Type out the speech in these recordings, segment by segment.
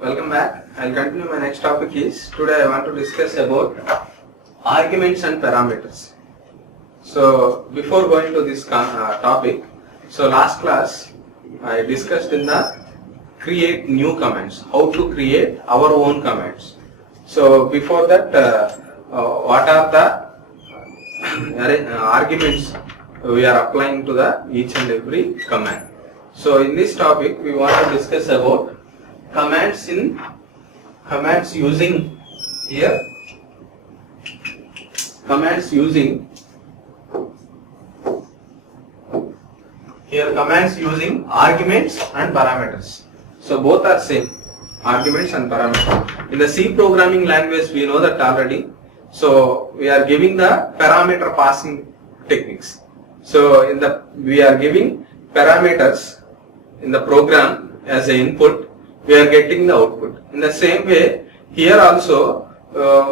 Welcome back. I'll continue. My next topic is, today I want to discuss about arguments and parameters. So before going to this topic, so last class I discussed in the create new commands, how to create our own commands. So before that, what are the arguments we are applying to the each and every command. So in this topic we want to discuss about commands using arguments and parameters. So both are same, arguments and parameters. In the C programming language we know that already. So we are giving the parameter passing techniques. So we are giving parameters in the program as an input, we are getting the output. In the same way, here also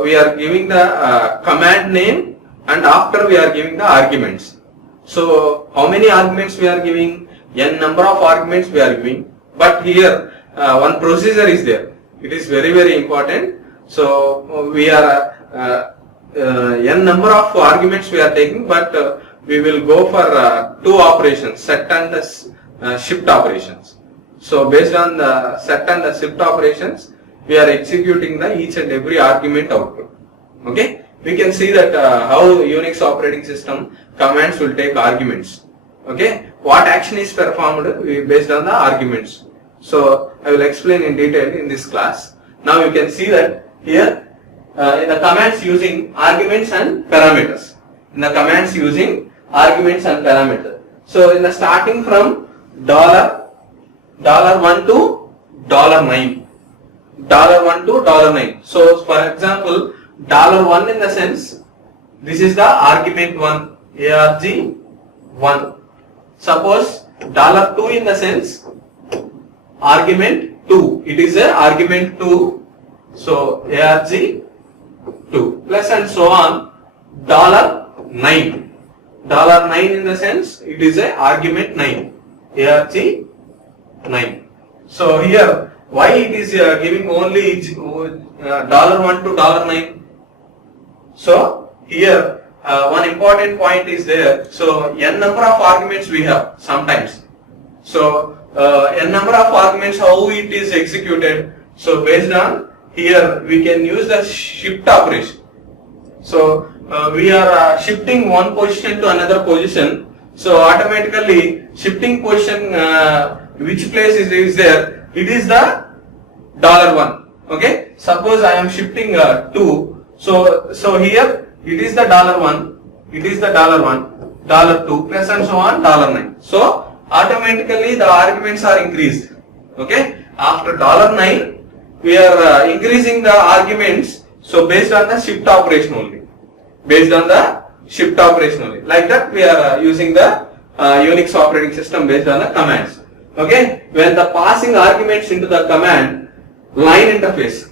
we are giving the command name, and after we are giving the arguments. So how many arguments we are giving? N number of arguments we are giving. But here one procedure is there. It is very, very important. So we are N number of arguments we are taking, but we will go for two operations, set and the shift operations. So based on the set and the shift operations, we are executing the each and every argument output. Okay, we can see that how Unix operating system commands will take arguments. Okay, what action is performed based on the arguments. So I will explain in detail in this class. Now you can see that here in the commands using arguments and parameters. So in the starting from $1 to $9. $1 to $9. So for example, $1 in the sense, this is the argument 1, arg1. Suppose $2 in the sense, argument 2. It is a argument 2. So arg2 plus and so on. $9. $9 in the sense, it is a argument 9. arg9. So here, why it is giving only $1 to $9? So here one important point is there. So n number of arguments we have sometimes. So n number of arguments, how it is executed. So based on here we can use the shift operation. So we are shifting one position to another position. So automatically shifting position, which place is there? It is the $1. Okay. Suppose I am shifting 2. So here it is the $1. It is the $1, $2 plus and so on $9. So automatically the arguments are increased. Okay. After $9, we are increasing the arguments. So based on the shift operation only. Like that we are using the Unix operating system based on the commands. Okay. When the passing arguments into the command line interface,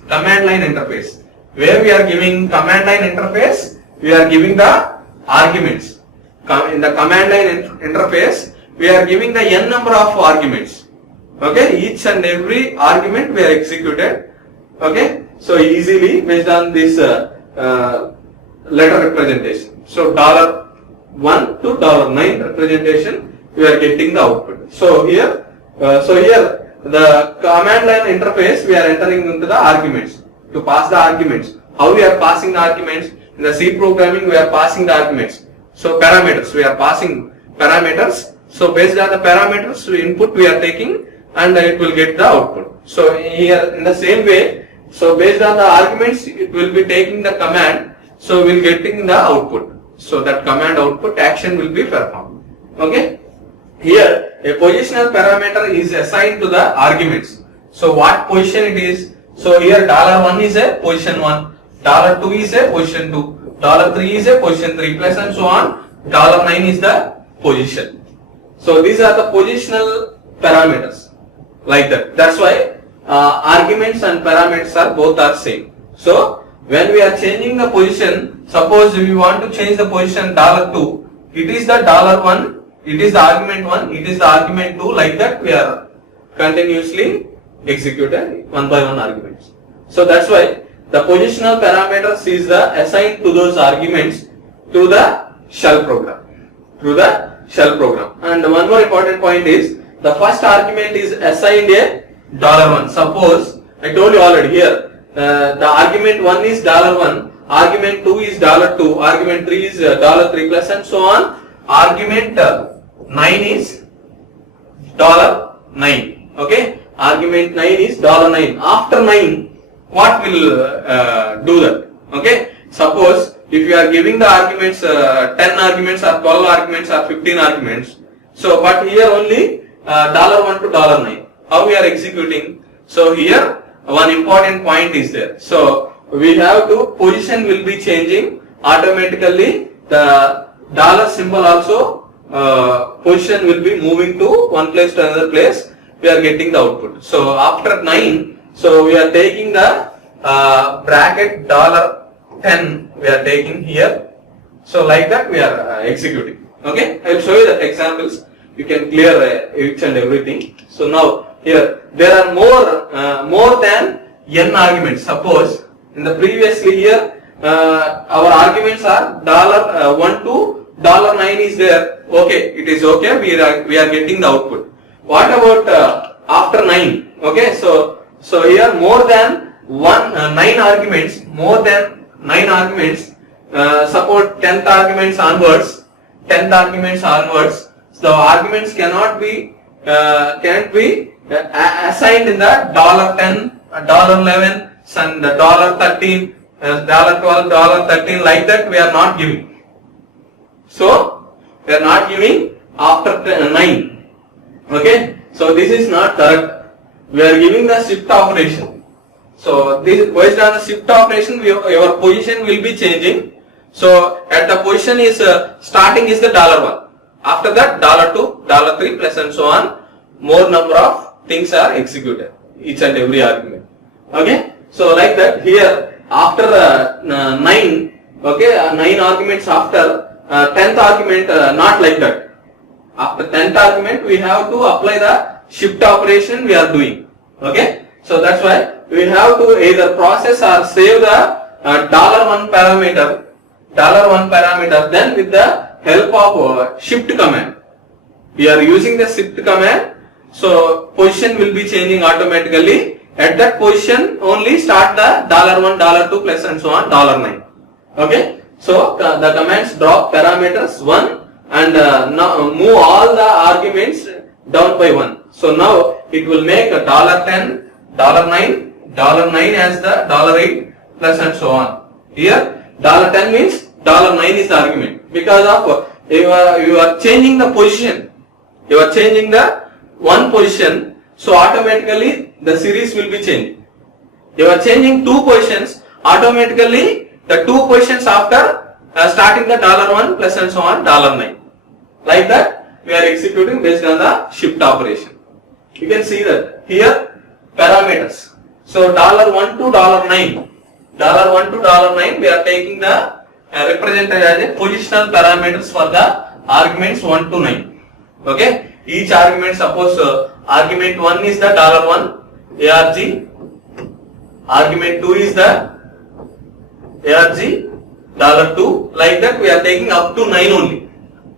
where we are giving command line interface, we are giving the arguments. In the command line interface, we are giving the n number of arguments. Okay. Each and every argument we are executed. Okay. So easily based on this letter representation. So $1 to $9 representation, we are getting the output. So here the command line interface, we are entering into the arguments to pass the arguments. How we are passing the arguments? In the C programming, we are passing the arguments. So parameters, we are passing parameters. So based on the parameters, input we are taking, and it will get the output. So here in the same way, so based on the arguments, it will be taking the command. So we will getting the output. So that command output action will be performed. Okay. Here a positional parameter is assigned to the arguments. So what position it is? So here $1 is a position 1, $2 is a position 2, $3 is a position 3 plus and so on. $9 is the position. So these are the positional parameters. Like that. That's why arguments and parameters are both are same. So when we are changing the position, suppose we want to change the position $2, it is the $1, it is the argument 1, it is the argument 2, like that we are continuously executed one by one arguments. So that's why the positional parameters is the assigned to those arguments to the shell program. Through the shell program. And one more important point is the first argument is assigned a $1. Suppose I told you already here the argument 1 is $1, argument 2 is $2, argument 3 is $3 plus and so on. Argument 9 is $9. Okay, argument 9 is $9. After 9, what will do that? Okay, suppose if you are giving the arguments 10 arguments or 12 arguments or 15 arguments, so but here only $1 to $9. How we are executing? So here one important point is there. So we have to position will be changing automatically. The dollar symbol also position will be moving to one place to another place. We are getting the output. So after 9, so we are taking the bracket $10 we are taking here. So like that we are executing. Okay, I will show you the examples. You can clear each and everything. So now here there are more than n arguments. Suppose in the previously here our arguments are $1 to $9 is there. Okay, it is okay. We are getting the output. What about after 9? Okay, so here more than 9 arguments. More than 9 arguments. Suppose 10th arguments onwards. 10th arguments onwards. So arguments can't be assigned in the $10, $11, and $13, $12, $13 like that we are not giving. So we are not giving after 9. Okay. So this is not correct. We are giving the shift operation. So this based on the shift operation, your position will be changing. So at the position is starting is the $1. After that $2, $3 plus and so on. More number of things are executed. Each and every argument. Okay. So like that here after 9. Okay, 9 arguments after 10th argument not like that. After 10th argument we have to apply the shift operation we are doing. Okay. So that's why we have to either process or save the $1 parameter. $1 parameter, then with the help of shift command. We are using the shift command, so position will be changing automatically. At that position only start the $1, $2 plus and so on $9. Okay, so the commands drop parameters 1 and now move all the arguments down by 1. So now it will make a $10, $9 as the $8 plus and so on. Here $10 means $9 is the argument. Because of you are changing the position. You are changing the one position, so automatically the series will be changing. You are changing 2 positions, automatically the 2 positions after starting the $1 plus and so on $9. Like that we are executing based on the shift operation. You can see that here parameters. So $1 to $9. $1 to $9 we are taking the represented as a positional parameters for the arguments 1 to 9. Okay. Each argument, suppose argument 1 is the $1 ARG, argument 2 is the ARG $2. Like that we are taking up to 9 only.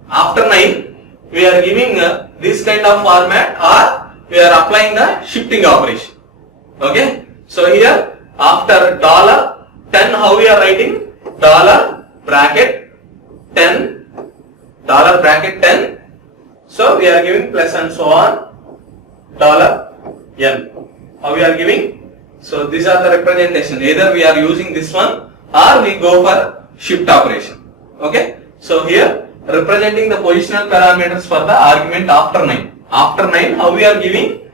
After 9 we are giving this kind of format or we are applying the shifting operation. Okay. So here after $10 how we are writing? Bracket 10 bracket 10. So we are giving plus and so on $n. How we are giving? So these are the representation. Either we are using this one or we go for shift operation. Okay. So here representing the positional parameters for the argument after 9. After 9 how we are giving?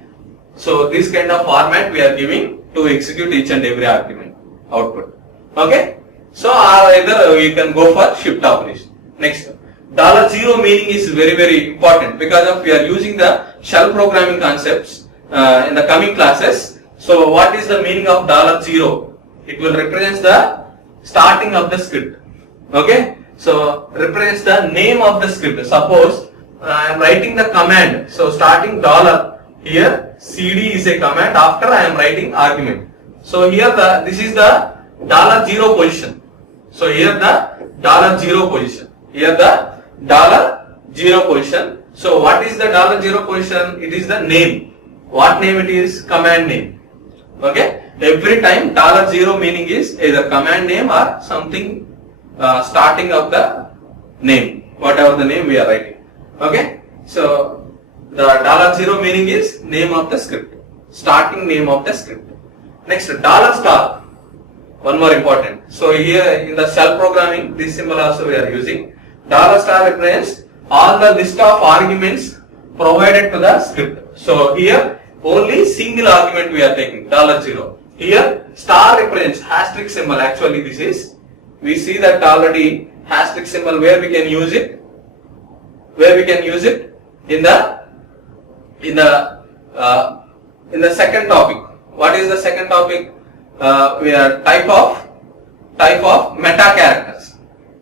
So this kind of format we are giving to execute each and every argument output. Okay. So either you can go for shift operation. Next, $0 meaning is very important because of we are using the shell programming concepts in the coming classes. So what is the meaning of $0? It will represent the starting of the script. Okay. So represents the name of the script. Suppose I am writing the command. So starting Here cd is a command after I am writing argument. So here this is the $0 position. So here the $0 position. Here the $0 position. So what is the $0 position? It is the name. What name it is? Command name. Okay. Every time $0 meaning is either command name or something starting of the name, whatever the name we are writing. Okay. So the $0 meaning is name of the script, starting name of the script. Next, $. One more important. So here in the shell programming, this symbol also we are using. $* represents all the list of arguments provided to the script. So here only single argument we are taking, $0. Here star represents asterisk symbol. Actually this is, we see that already asterisk symbol where we can use it. Where we can use it in the second topic. What is the second topic? We are type of meta characters.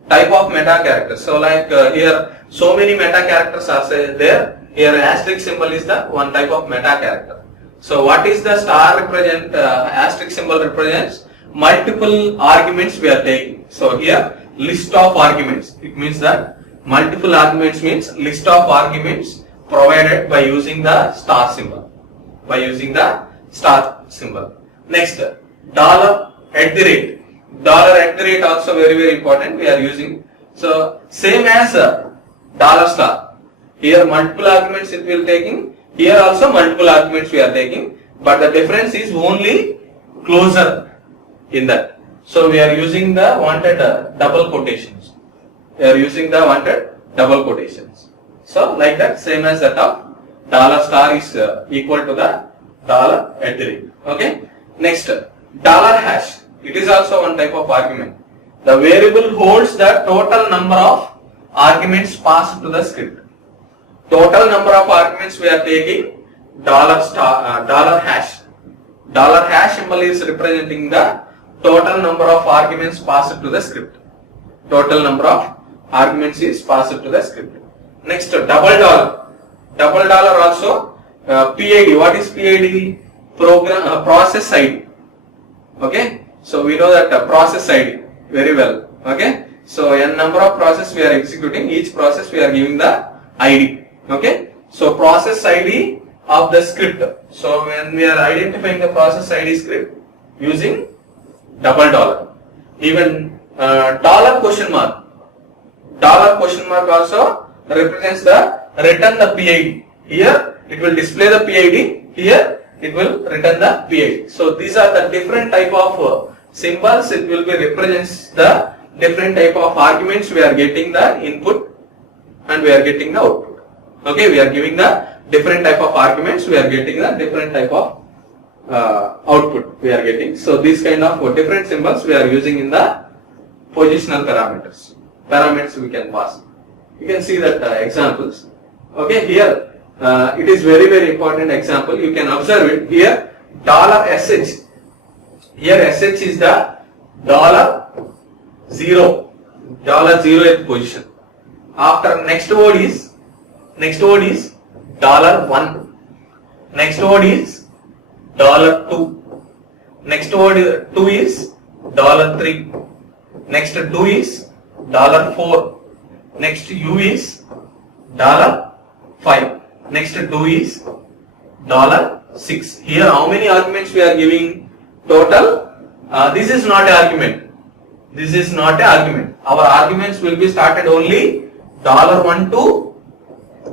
Type of meta characters. So like here so many meta characters are there. Here asterisk symbol is the one type of meta character. So what is the star represent? Asterisk symbol represents multiple arguments we are taking. So here list of arguments. It means that multiple arguments means list of arguments provided by using the star symbol. By using the star symbol. Next, $@. $@ also very important we are using. So same as $. Here multiple arguments it will taking. Here also multiple arguments we are taking. But the difference is only closer in that. So we are using the wanted double quotations. We are using the wanted double quotations. So like that, same as that of $* is equal to the $@. Okay. Next, $#. It is also one type of argument. The variable holds the total number of arguments passed to the script. Total number of arguments we are taking $#. $# symbol is representing the total number of arguments passed to the script. Total number of arguments is passed to the script. Next, $. $$ also PID. What is PID? Program process ID. Okay. So we know that process ID very well. Okay. So n number of process we are executing. Each process we are giving the ID. Okay. So process ID of the script. So when we are identifying the process ID script using $. Even $question mark. $question mark also represents the return the PID. Here it will display the PID. Here it will return the PID. So these are the different type of symbols. It will be represents the different type of arguments we are getting the input and we are getting the output. Okay, we are giving the different type of arguments. We are getting the different type of output we are getting. So these kind of different symbols we are using in the positional parameters. Parameters we can pass. You can see that examples. Okay, here it is very important example. You can observe it here. $SH. Here SH is the $0. $0th position. After next word is $1. Next word is $2. Next word 2 is $3. Next 2 is $4. Next U is $5. Next 2 is $6. Here how many arguments we are giving? Total. This is not an argument. This is not an argument. Our arguments will be started only $1 to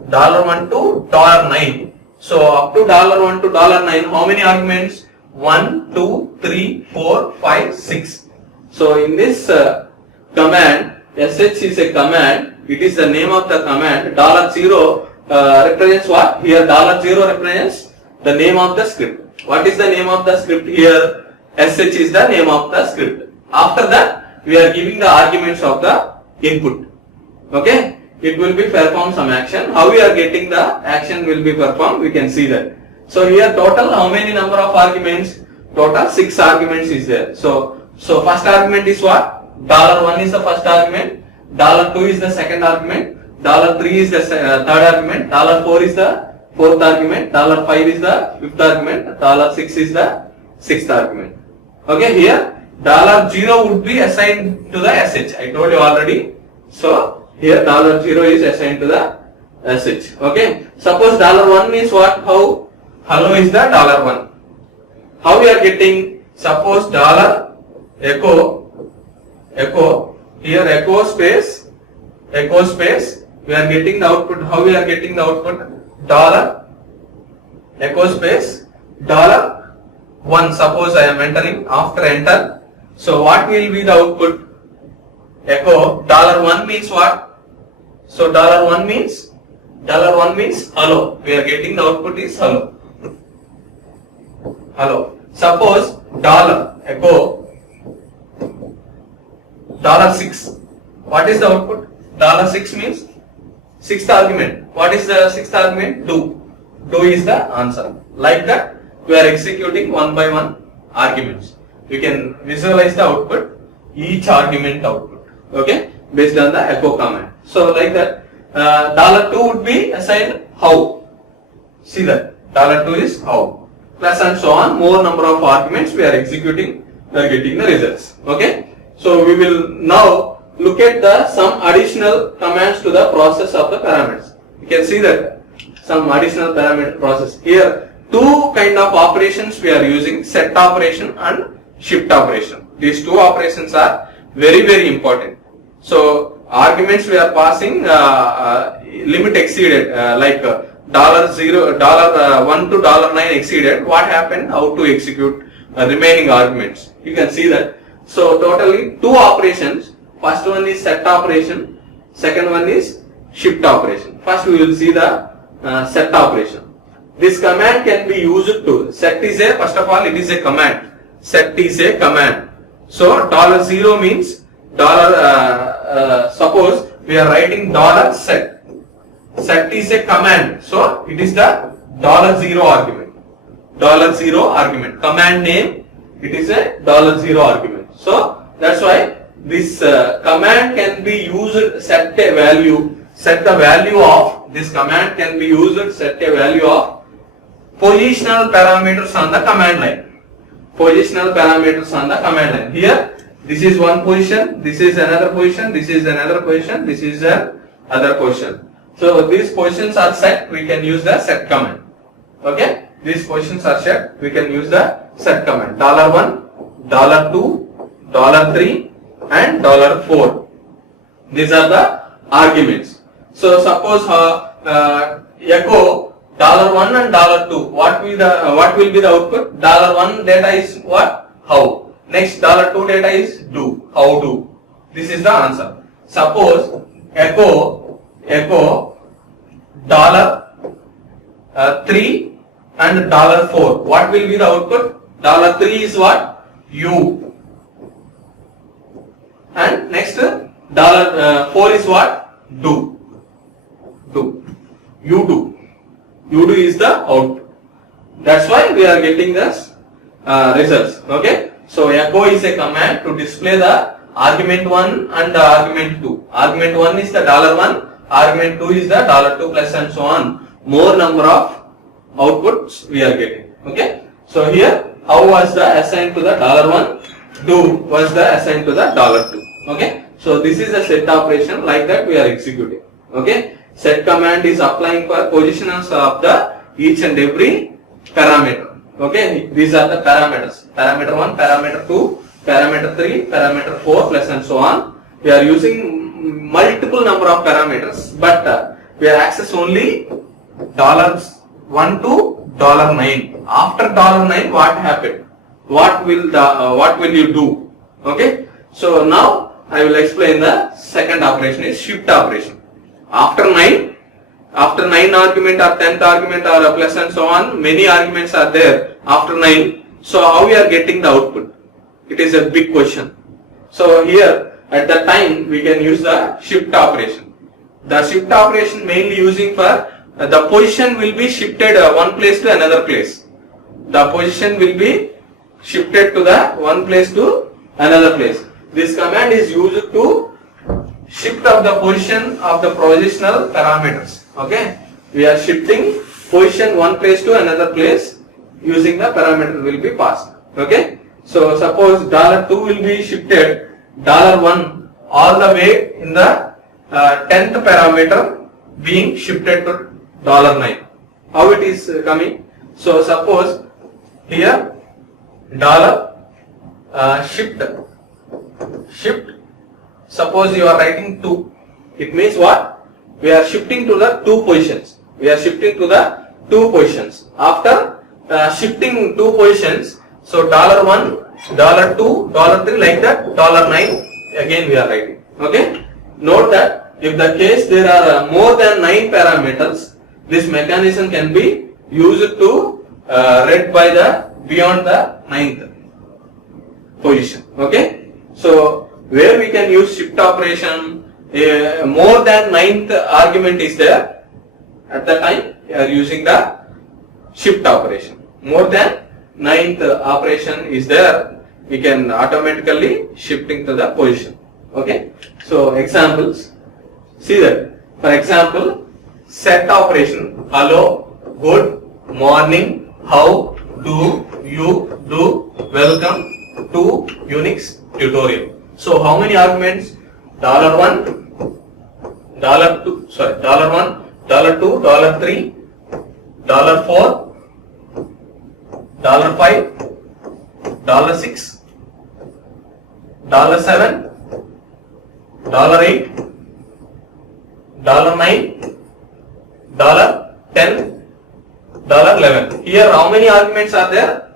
$9. So up to $1 to $9, how many arguments? 1, 2, 3, 4, 5, 6. So in this command, sh is a command. It is the name of the command. $0 represents what? Here $0 represents the name of the script. What is the name of the script here? sh is the name of the script. After that, we are giving the arguments of the input. Okay? It will be perform some action. How we are getting the action will be performed, we can see that. So here total how many number of arguments? Total 6 arguments is there. So first argument is what? $1 is the first argument. $2 is the second argument. $3 is the third argument. $4 is the fourth argument, $5 is the fifth argument, $6 is the sixth argument. Okay, here $0 would be assigned to the SH. I told you already. So here $0 is assigned to the SH. Okay. Suppose $1 means what? How? Hello is the $1. How we are getting? Suppose echo here echo space we are getting the output. How we are getting the output? Echo space $1. Suppose I am entering. After enter, so what will be the output? Echo $1 means what? So $1 means hello. We are getting the output is hello. Hello. Suppose echo $6. What is the output? $6 means sixth argument. What is the sixth argument? Do. Do is the answer. Like that, we are executing one by one arguments. You can visualize the output, each argument output. Okay, based on the echo command. So like that, $2 would be assigned how. See that $2 is how. Plus and so on. More number of arguments we are executing. We are getting the results. Okay. So we will now look at some additional commands to the process of the parameters. You can see that some additional parameter process. Here two kind of operations we are using, set operation and shift operation. These two operations are very important. So arguments we are passing limit exceeded like $1 to $9 exceeded. What happened? How to execute remaining arguments? You can see that. So totally two operations. First one is set operation. Second one is shift operation. First we will see the set operation. This command can be used to set is a, first of all it is a command. Set is a command. So $0 means suppose we are writing $set. Set is a command. So it is the $0 argument. $0 argument. Command name, it is a $0 argument. So that's why this command can be used, set a value, set the value of, this command can be used, set a value of positional parameters on the command line. Positional parameters on the command line. Here, this is one position, this is another position, this is another position, this is another position. So these positions are set, we can use the set command. Okay, these positions are set, we can use the set command. $1, $2, $3 and $4. These are the arguments. So suppose echo $1 and $2. What will be the output? $1 data is what? How. Next $2 data is do. How do. This is the answer. Suppose echo $3 and $4. What will be the output? $3 is what? You. And next $4 is what? Do. Do. You do. You do is the output. That's why we are getting this results. Okay. So echo is a command to display the argument 1 and the argument 2. Argument 1 is the $1, argument 2 is the $2 plus and so on. More number of outputs we are getting. Okay. So here how was the assigned to the $1? Do was the assigned to the $2. Okay. So this is a set operation, like that we are executing. Okay. Set command is applying for positions of the each and every parameter. Okay, these are the parameters. Parameter 1, parameter 2, parameter 3, parameter 4 plus and so on. We are using multiple number of parameters, but we are access only $1 to $9. After $9, what happened? What will you do? Okay, so now I will explain the second operation is shift operation. After 9 argument or 10th argument or plus and so on, many arguments are there after 9. So how we are getting the output? It is a big question. So here at that time we can use the shift operation. The shift operation mainly using for the position will be shifted one place to another place. The position will be shifted to the one place to another place. This command is used to shift of the position of the positional parameters. Okay, we are shifting position one place to another place using the parameter will be passed. Okay. So suppose $2 will be shifted $1 all the way in the 10th parameter being shifted to $9. How it is coming? So suppose here dollar shift. Suppose you are writing 2. It means what? We are shifting to the 2 positions. We are shifting to the 2 positions. After shifting 2 positions, so $1, $2, $3 like that, $9 again we are writing. Okay. Note that if the case there are more than 9 parameters, this mechanism can be used to read by the beyond the 9th position. Okay. So where we can use shift operation, more than 9th argument is there, at the time we are using the shift operation. More than 9th operation is there, we can automatically shifting to the position. Okay. So examples, see that. For example, set operation, hello, good morning, how do you do, welcome to Unix tutorial. So how many arguments? $1, $2, $1, $2, $3, $4, $5, $6, $7, $8, $9, $10, $11. Here how many arguments are there?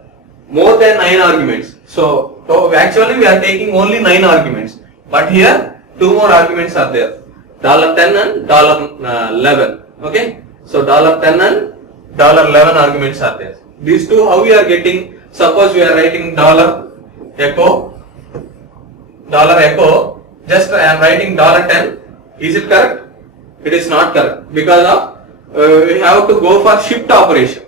More than 9 arguments. So actually we are taking only 9 arguments. But here 2 more arguments are there. $10 and $11. Okay. So $10 and $11 arguments are there. These two how we are getting? Suppose we are writing $echo. Just I am writing $10. Is it correct? It is not correct because of we have to go for shift operation.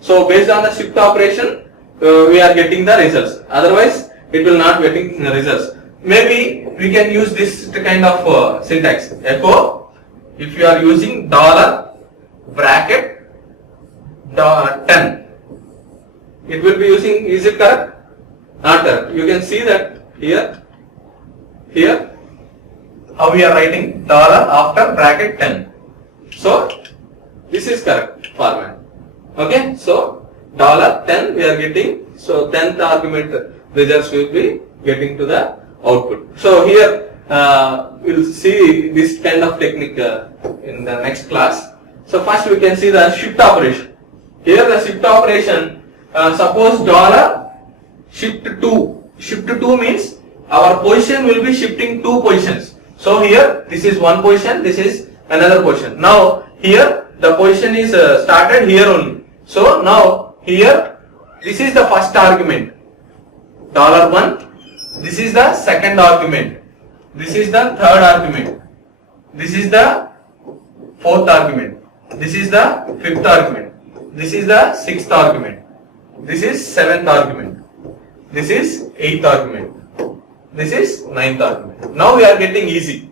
So based on the shift operation, we are getting the results. Otherwise, it will not getting the results. Maybe we can use this kind of syntax. Echo. If you are using $bracket 10, it will be using. Is it correct? Not correct. You can see that here. How we are writing after bracket 10. So this is correct format. Okay. So $10 we are getting. So 10th argument results will be getting to the output. So here we'll see this kind of technique in the next class. So first we can see the shift operation. Here the shift operation. Suppose $shift 2. Shift 2 means our position will be shifting 2 positions. So here this is one position, this is another position. Now here the position is started here only. So now here this is the first argument, $1. This is the second argument. This is the third argument. This is the fourth argument. This is the fifth argument. This is the sixth argument. This is seventh argument. This is eighth argument. This is ninth argument. Now we are getting easy.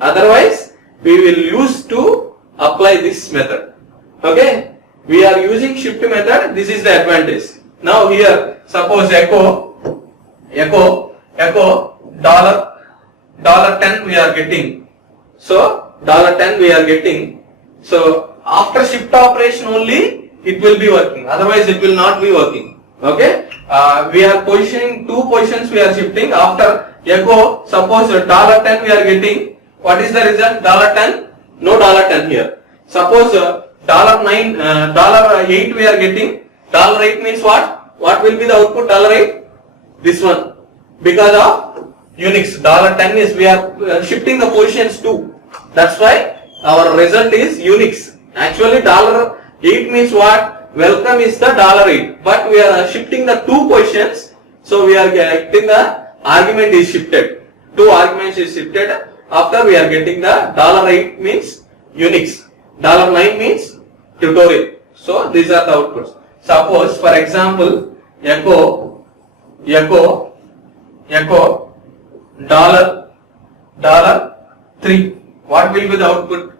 Otherwise, we will use to apply this method. Okay? We are using shift method. This is the advantage. Now here, suppose echo $10 we are getting. So $10 we are getting. So after shift operation only it will be working. Otherwise it will not be working. Okay. We are positioning 2 positions. We are shifting after echo. Suppose $10 we are getting. What is the result? $10. No $10 here. Suppose $8 we are getting. $8 means what? What will be the output? $8. This one. Because of Unix. $10 is we are shifting the positions too. That's why our result is Unix. Actually $8 means what? Welcome is the $8, but we are shifting the 2 positions, so we are getting the argument is shifted. 2 arguments is shifted. After we are getting the $8 means Unix, $9 means tutorial. So these are the outputs. Suppose for example, echo $3. What will be the output?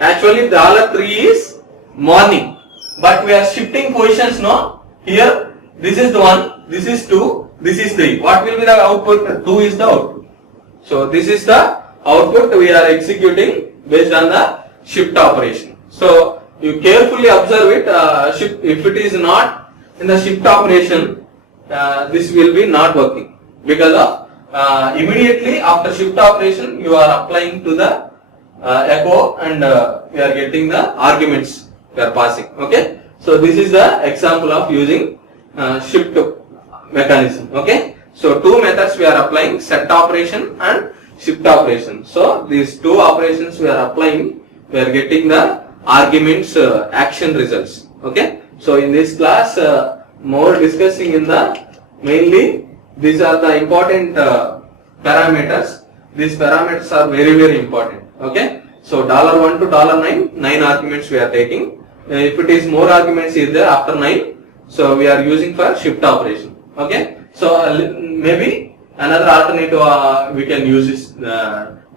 Actually $3 is morning. but we are shifting positions, no? Here, this is the 1, this is 2, this is 3. What will be the output? 2 is the output. So this is the output we are executing based on the shift operation. So you carefully observe it. If it is not in the shift operation, this will be not working, because of immediately after shift operation you are applying to the echo, and we are getting the arguments we are passing. Okay, so this is the example of using shift mechanism. Okay, so two methods we are applying: set operation and shift operation. So these two operations we are applying, we are getting the arguments action results. Okay, so in this class more discussing in the mainly these are the important parameters. These parameters are very important. Okay, so $1 to $9 arguments we are taking. If it is more arguments is there after 9, so we are using for shift operation. Okay, so maybe another alternative we can use is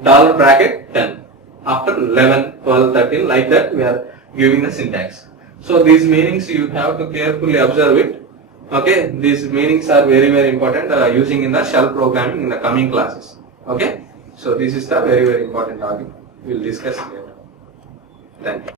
dollar bracket 10 after 11, 12, 13, like that we are giving the syntax. So these meanings you have to carefully observe it. Okay, these meanings are very important using in the shell programming in the coming classes. Okay, so this is the very important argument. We will discuss later. Thank you.